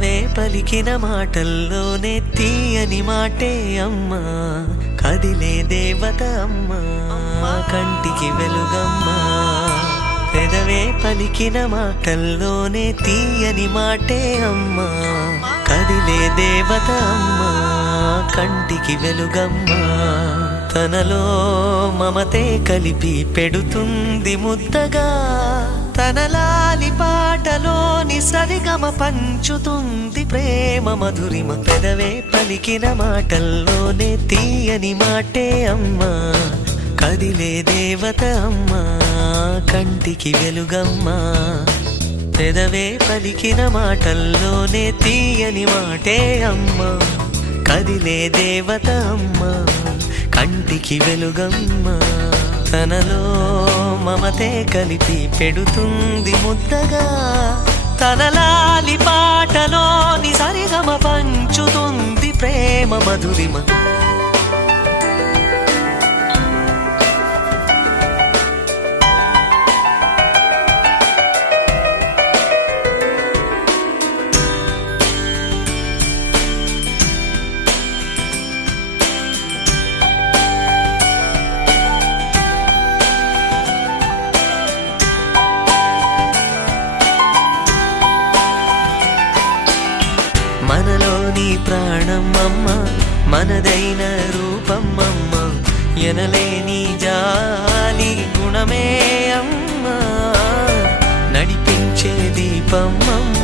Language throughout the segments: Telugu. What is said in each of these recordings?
పెదవే పలికిన మాటల్లోనే తీయని మాటే అమ్మా, కదిలే దేవత అమ్మా, కంటికి వెలుగమ్మా. పెదవే పలికిన మాటల్లోనే తీయని మాటే అమ్మా, కదిలే దేవత అమ్మా, కంటికి వెలుగమ్మా. తనలో మమతే కలిపి పెడుతుంది ముద్దగా, తన లాలి పాటలోని సరిగమ పంచుతుంది ప్రేమ మధురిమ. పెదవే పలికిన మాటల్లోనే తీయని మాటే అమ్మా, కదిలే దేవత అమ్మా, కంటికి వెలుగమ్మా. పెదవే పలికిన మాటల్లోనే తీయని మాటే అమ్మా, కదిలే దేవత అమ్మా, కంటికి వెలుగమ్మా. తనలో మమతే కలిపి పెడుతుంది ముద్దగా, తన లాలి పాటలోని సరిగమ పంచుతుంది ప్రేమ మధురిమ. మనలోని ప్రాణం అమ్మ, మనదైన రూపం అమ్మ, ఎనలేని జాలి గుణమే అమ్మ. నడిపించే దీపం అమ్మ,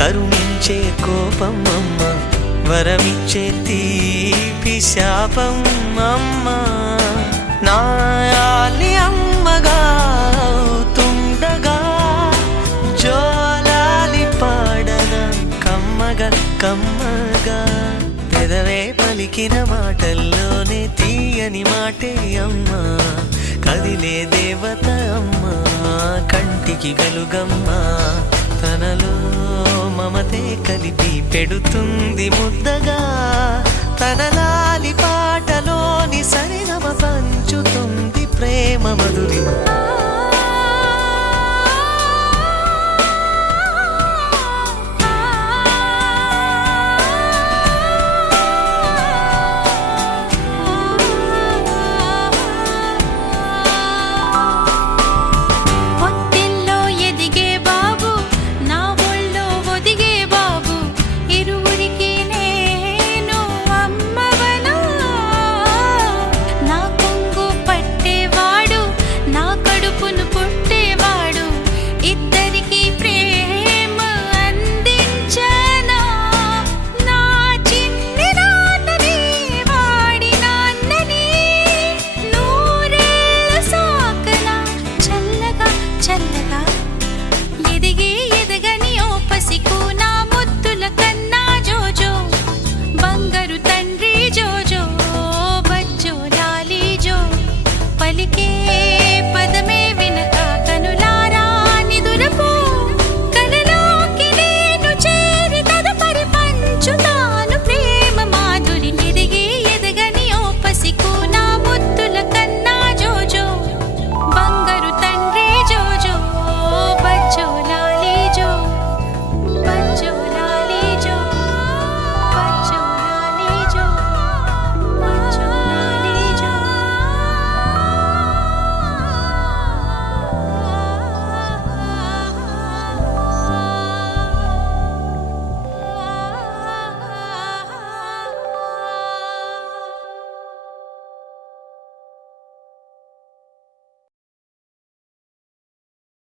కరుణించే కోపం అమ్మ, వరమిచ్చే తీపి శాపం అమ్మ. నాయాలి అమ్మగా అవుతుండగా, జోలాలి పాడన కమ్మగా కమ్మగా. పెదవే పలికిన మాటల్లోనే తీయని మాటే అమ్మా, కదిలే దేవత అమ్మా, కంటికి వెలుగమ్మా. తనలో మమతే కలిపి పెడుతుంది ముద్ద